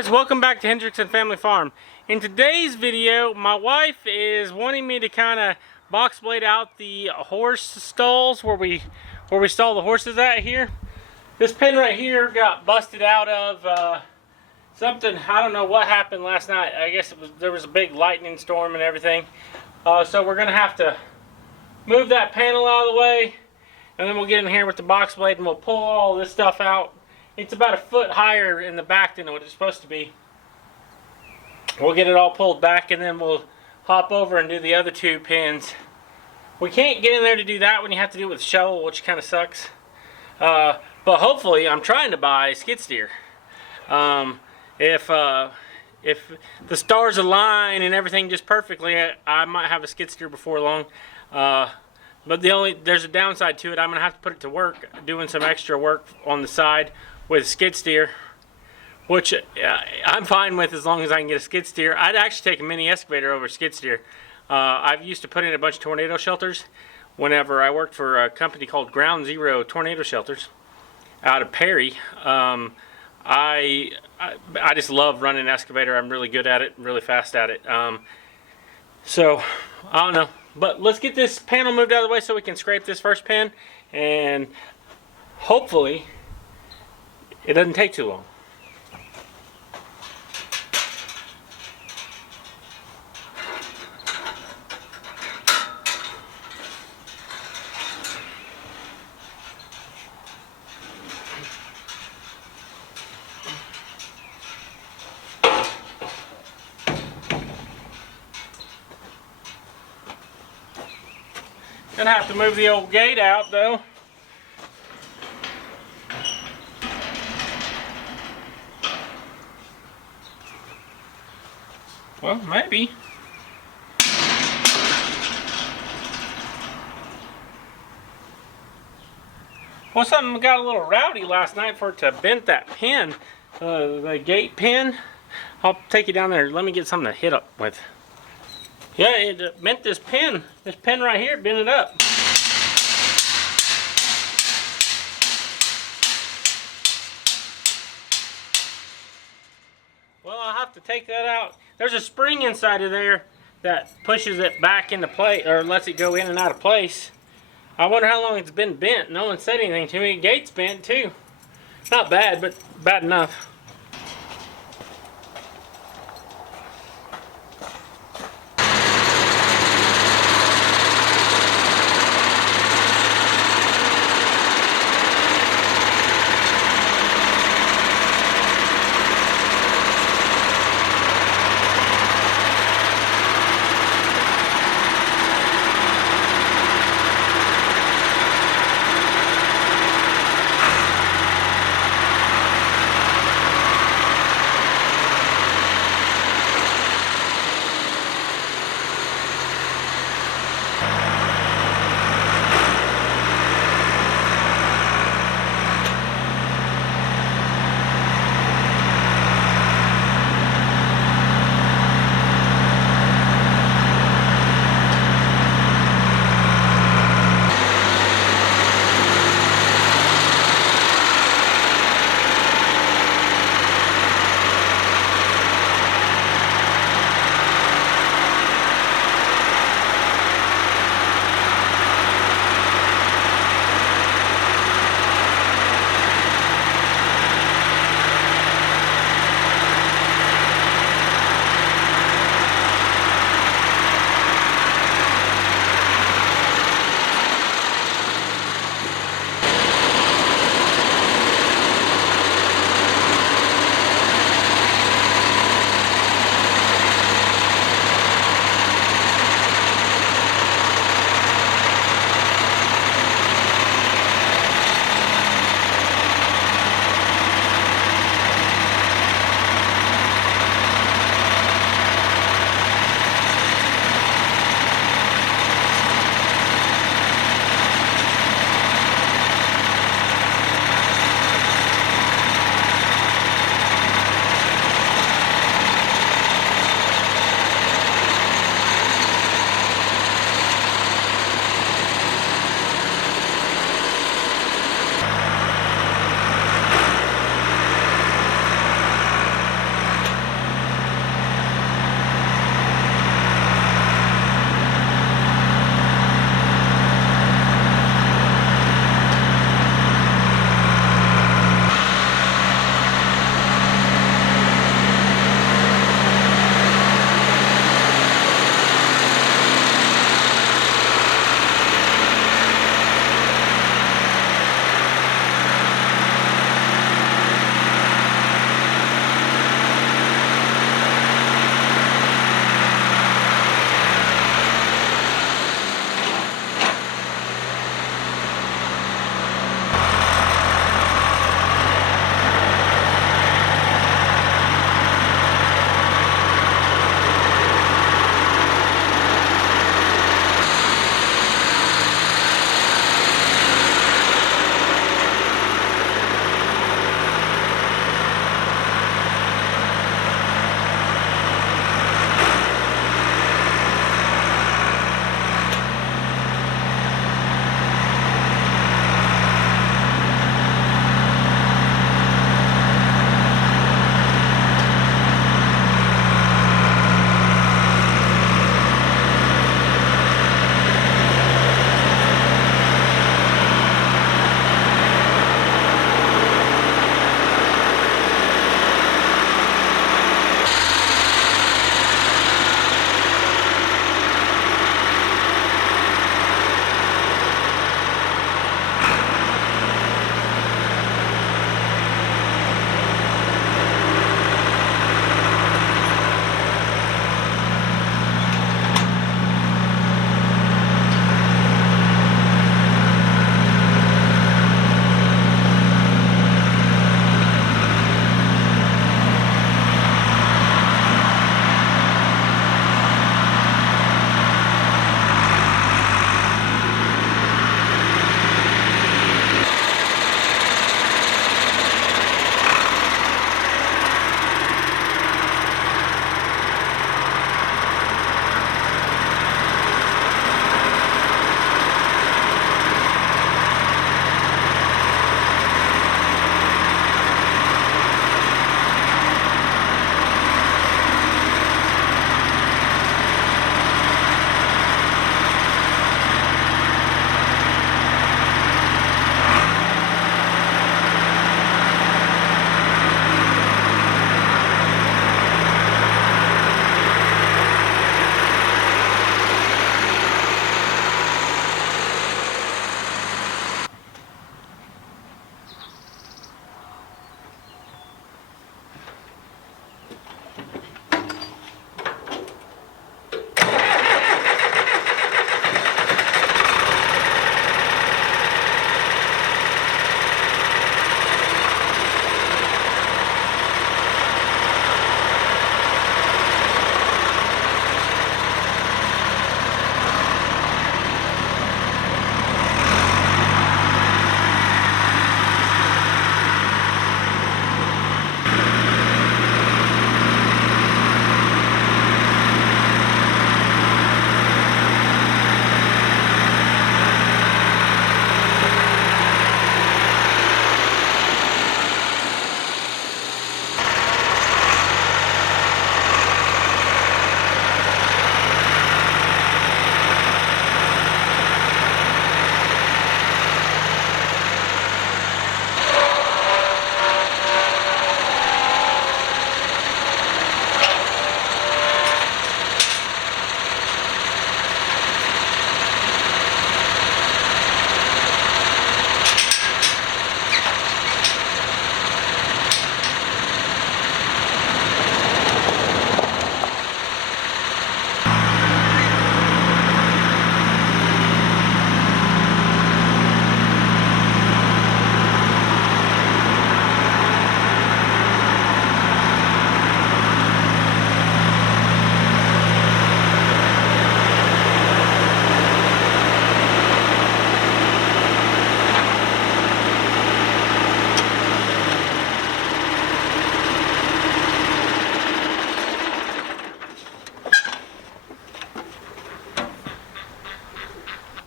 guys, welcome back to Hendrickson Family Farm. In today's video, my wife is wanting me to kind of box blade out the horse stalls where we stall the horses at here. This pin right here got busted out of something. I don't know what happened last night. I guess there was a big lightning storm and everything. So we're gonna have to move that panel out of the way, and then we'll get in here with the box blade and we'll pull all this stuff out. It's about a foot higher in the back than what it's supposed to be. We'll get it all pulled back and then we'll hop over and do the other two pins. We can't get in there to do that when you have to do it with a shovel, which kind of sucks. But hopefully, I'm trying to buy a skid steer. If the stars align and everything just perfectly, I might have a skid steer before long. But there's a downside to it. I'm gonna have to put it to work, doing some extra work on the side with a skid steer, which I'm fine with as long as I can get a skid steer. I'd actually take a mini excavator over a skid steer. I've used to put in a bunch of tornado shelters whenever I worked for a company called Ground Zero Tornado Shelters out of Perry. I just love running an excavator. I'm really good at it, really fast at it. So I don't know, but let's get this panel moved out of the way so we can scrape this first pin, and hopefully it doesn't take too long. Gonna have to move the old gate out though. Well, maybe. Well, something got a little rowdy last night for it to bent that pin, the gate pin. I'll take you down there. Let me get something to hit up with. Yeah, it bent this pin. This pin right here, bent it up. Well, I'll have to take that out. There's a spring inside of there that pushes it back into place, or lets it go in and out of place. I wonder how long it's been bent. No one said anything to me. The gate's bent too. Not bad, but bad enough.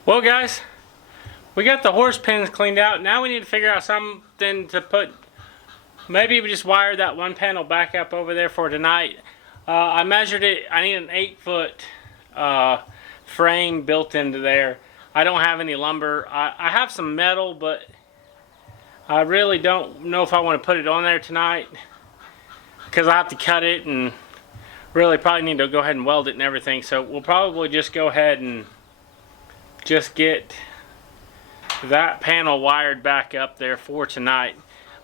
Well, guys, we got the horse pens cleaned out. Now we need to figure out something to put. Maybe we just wire that one panel back up over there for tonight. I measured it. I need an 8-foot frame built into there. I don't have any lumber. I have some metal, but I really don't know if I want to put it on there tonight because I have to cut it and really probably need to go ahead and weld it and everything. So we'll probably just go ahead and just get that panel wired back up there for tonight.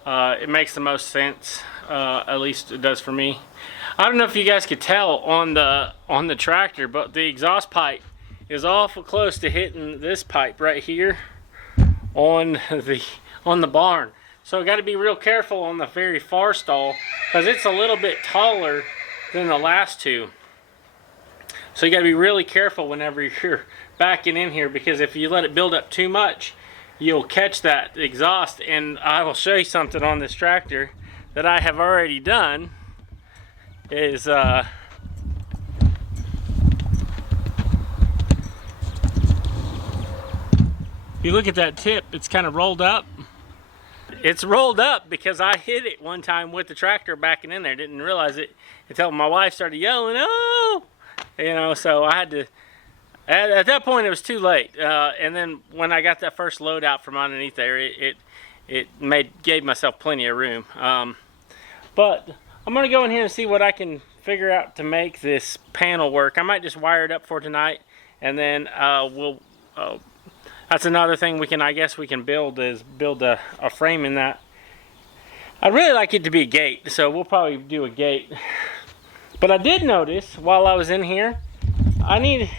It makes the most sense, at least it does for me. I don't know if you guys could tell on the tractor, but the exhaust pipe is awful close to hitting this pipe right here on the barn. So got to be real careful on the very far stall because it's a little bit taller than the last two. So you got to be really careful whenever you're backing in here, because if you let it build up too much, you'll catch that exhaust. And I will show you something on this tractor that I have already done. Is if you look at that tip, it's kind of rolled up. It's rolled up because I hit it one time with the tractor backing in there. Didn't realize it until my wife started yelling, "Oh!" You know, so I had to. At that point, it was too late. And then when I got that first load out from underneath there, it gave myself plenty of room. But I'm gonna go in here and see what I can figure out to make this panel work. I might just wire it up for tonight, and then we'll. That's another thing I guess we can build a frame in that. I'd really like it to be a gate, so we'll probably do a gate. But I did notice while I was in here, I needed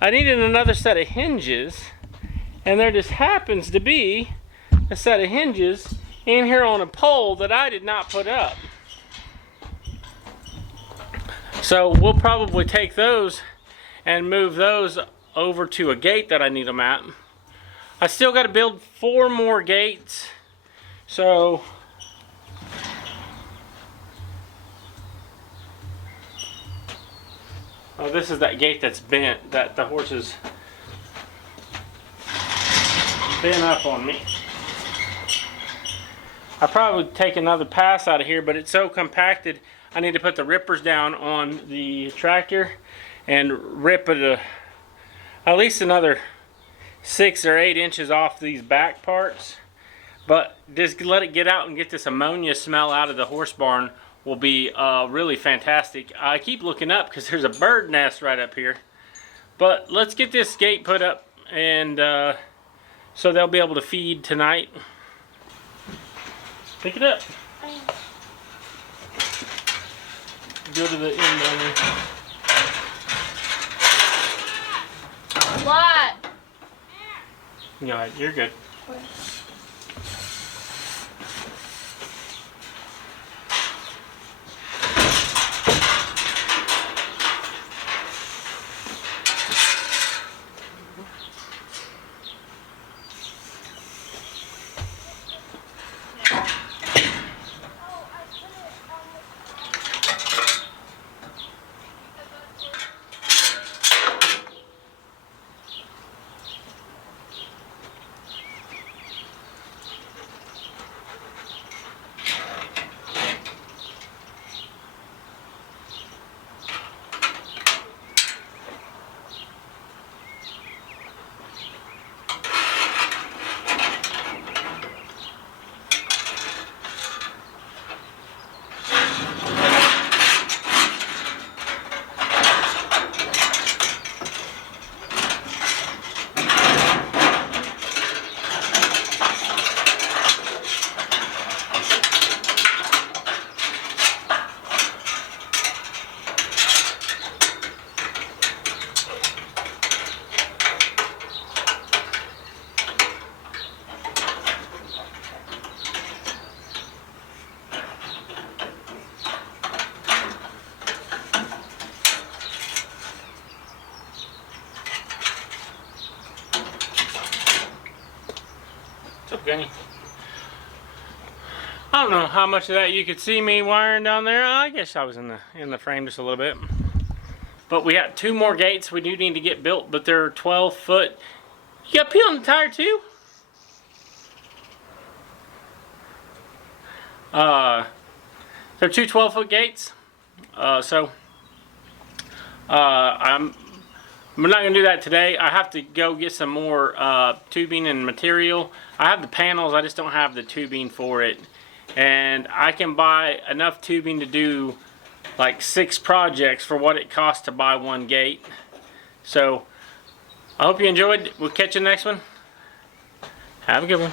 another set of hinges, and there just happens to be a set of hinges in here on a pole that I did not put up. So we'll probably take those and move those over to a gate that I need them at. I still got to build 4 more gates. So this is that gate that's bent, that the horses bent up on me. I probably would take another pass out of here, but it's so compacted I need to put the rippers down on the tractor and rip it at least another 6 or 8 inches off these back parts. But just let it get out and get this ammonia smell out of the horse barn will be really fantastic. I keep looking up because there's a bird nest right up here. But let's get this gate put up, and so they'll be able to feed tonight. Pick it up. Go to the end on there. What? Yeah, you're good. What's up, Gunny? I don't know how much of that you could see me wiring down there. I guess I was in the frame just a little bit. But we got 2 more gates we do need to get built, but they're 12-foot You got peel on the tire too? They're two 12-foot gates. I'm not going to do that today. I have to go get some more tubing and material. I have the panels, I just don't have the tubing for it. And I can buy enough tubing to do like 6 projects for what it costs to buy one gate. So I hope you enjoyed. We'll catch you in the next one. Have a good one.